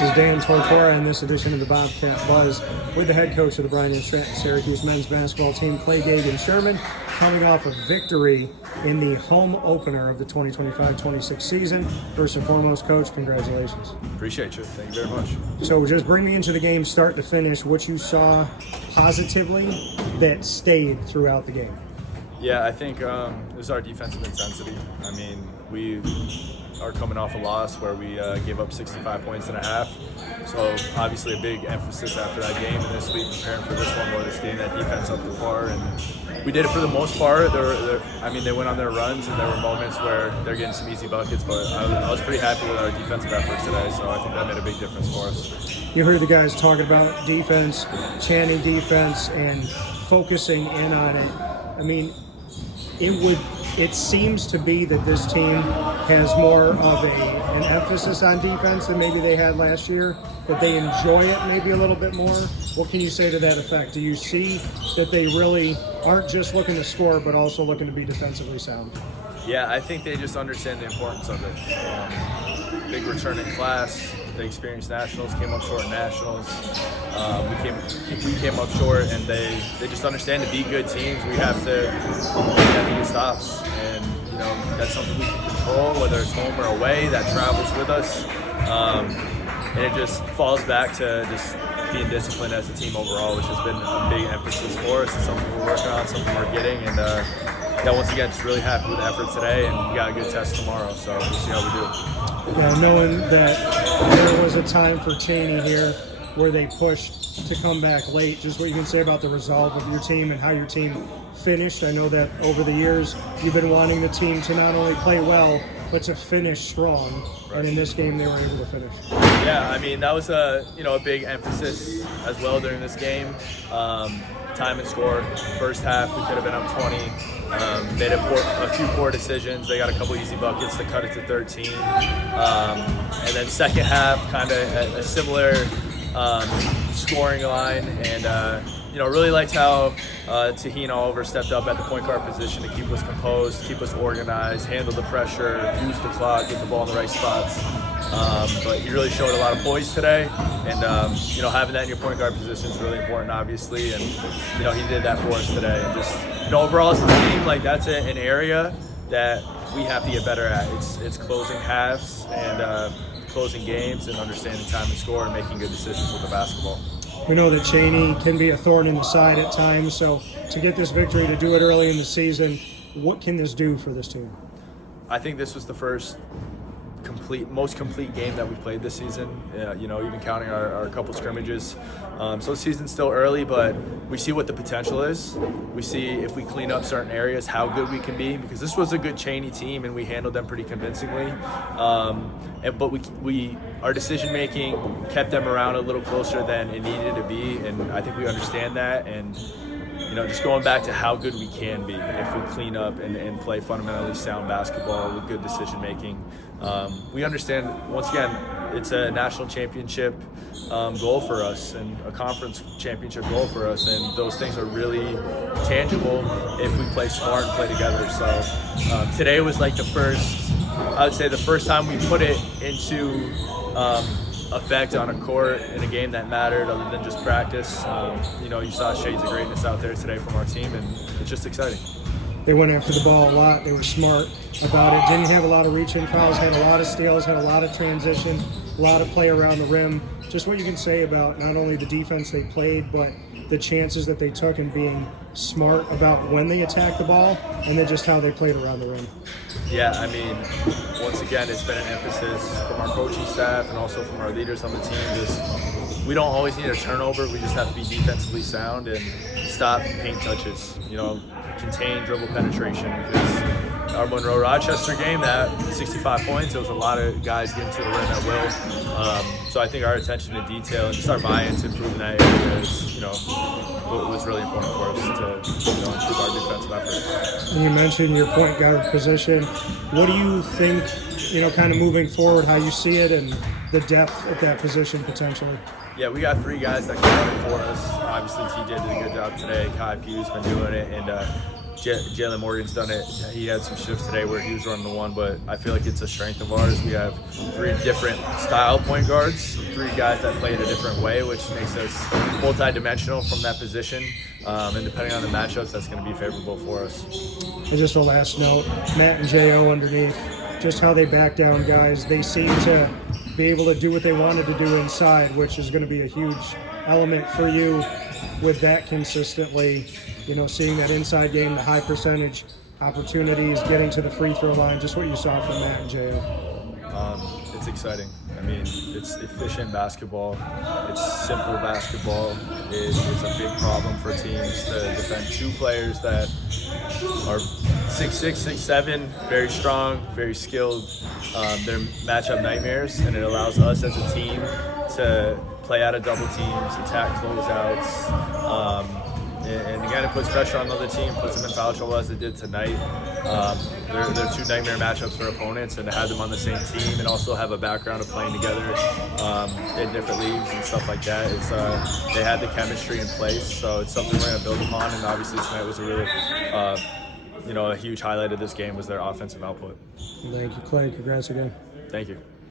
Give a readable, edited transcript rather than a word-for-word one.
This is Dan Tortora in this edition of the Bobcat Buzz with the head coach of the Bryant Stratton Syracuse men's basketball team, Gagen-Sherman, coming off a victory in the home opener of the 2025-26 season. First and foremost, Coach, congratulations. Appreciate you. Thank you very much. So just bring me into the game, start to finish, what you saw positively that stayed throughout the game. Yeah, I think it was our defensive intensity. I mean, we are coming off a loss where we gave up 65 points in a half. So obviously a big emphasis after that game, and this week preparing for this one was getting that defense up to par. And we did it for the most part. They went on their runs, and there were moments where they're getting some easy buckets, but I was pretty happy with our defensive efforts today, so I think that made a big difference for us. You heard the guys talking about defense, chanting defense, and focusing in on it. I mean, it seems to be that this team has more of an emphasis on defense than maybe they had last year, that they enjoy it maybe a little bit more. What can you say to that effect? Do you see that they really aren't just looking to score, but also looking to be defensively sound? Yeah, I think they just understand the importance of it. Big returning class. They experienced nationals, came up short in nationals. We came up short, and they just understand to be good teams, we have to get stops. And that's something we can control, whether it's home or away. That travels with us, and it just falls back to just being disciplined as a team overall, which has been a big emphasis for us. It's something we're working on, something we're getting, and once again, just really happy with the effort today, and we got a good test tomorrow, so we'll see how we do. Yeah, knowing that there was a time for Cheney here where they pushed to come back late, just what you can say about the resolve of your team and how your team finished. I know that over the years you've been wanting the team to not only play well, but to finish strong, and in this game they were able to finish. Yeah, I mean, that was a big emphasis as well during this game. Time and score. First half, we could have been up 20. Made a few poor decisions. They got a couple easy buckets to cut it to 13. And then second half, kind of a similar scoring line. And, really liked how Tahina Oliver stepped up at the point guard position to keep us composed, keep us organized, handle the pressure, use the clock, get the ball in the right spots. But he really showed a lot of poise today, and having that in your point guard position is really important, obviously. And he did that for us today. And just overall as a team, like that's an area that we have to get better at. It's closing halves and closing games and understanding time and score and making good decisions with the basketball. We know that Cheney can be a thorn in the side at times, so to get this victory, to do it early in the season, what can this do for this team? I think this was the first most complete game that we played this season, even counting our couple scrimmages. So the season's still early, but we see what the potential is. We see if we clean up certain areas, how good we can be, because this was a good Cheney team and we handled them pretty convincingly. But our decision making kept them around a little closer than it needed to be, and I think we understand that. And just going back to how good we can be if we clean up and play fundamentally sound basketball with good decision making. We understand, once again, it's a national championship goal for us and a conference championship goal for us, and those things are really tangible if we play smart and play together. So today was like the first time we put it into effect on a court in a game that mattered other than just practice. You saw shades of greatness out there today from our team, and it's just exciting. They went after the ball a lot. They were smart about it. Didn't have a lot of reach-in fouls, had a lot of steals, had a lot of transition, a lot of play around the rim. Just what you can say about not only the defense they played, but the chances that they took and being smart about when they attacked the ball, and then just how they played around the rim. Yeah, I mean, once again, it's been an emphasis from our coaching staff and also from our leaders on the team. We don't always need a turnover. We just have to be defensively sound and stop paint touches. Contain dribble penetration, because our Monroe Rochester game, that 65 points, there was a lot of guys getting to the rim at will. So I think our attention to detail and just our buy-in to improving that area is, was really important for us to improve our defensive effort. And you mentioned your point guard position. What do you think, kind of moving forward, how you see it and the depth at that position potentially? Yeah, we got three guys that can run it for us. Obviously, TJ did a good job today. Kai Pugh's been doing it, and Jalen Morgan's done it. He had some shifts today where he was running the one, but I feel like it's a strength of ours. We have 3 different style point guards, 3 guys that play in a different way, which makes us multi-dimensional from that position. And depending on the matchups, that's going to be favorable for us. And just a last note, Matt and J.O. underneath, just how they back down guys. They seem to be able to do what they wanted to do inside, which is going to be a huge element for you with that consistently. You know, seeing that inside game, the high percentage opportunities, getting to the free throw line, just what you saw from Matt and J.O. It's exciting. I mean, it's efficient basketball. It's simple basketball. It's a big problem for teams to defend 2 players that are 6'6", 6'7", very strong, very skilled. They're matchup nightmares, and it allows us as a team to play out of double teams, attack closeouts. And again, it puts pressure on the other team, puts them in foul trouble as it did tonight. They're 2 nightmare matchups for opponents, and to have them on the same team and also have a background of playing together in different leagues and stuff like that, they had the chemistry in place, so it's something we're going to build upon. And obviously tonight was a really, a huge highlight of this game was their offensive output. Thank you, Clay. Congrats again. Thank you.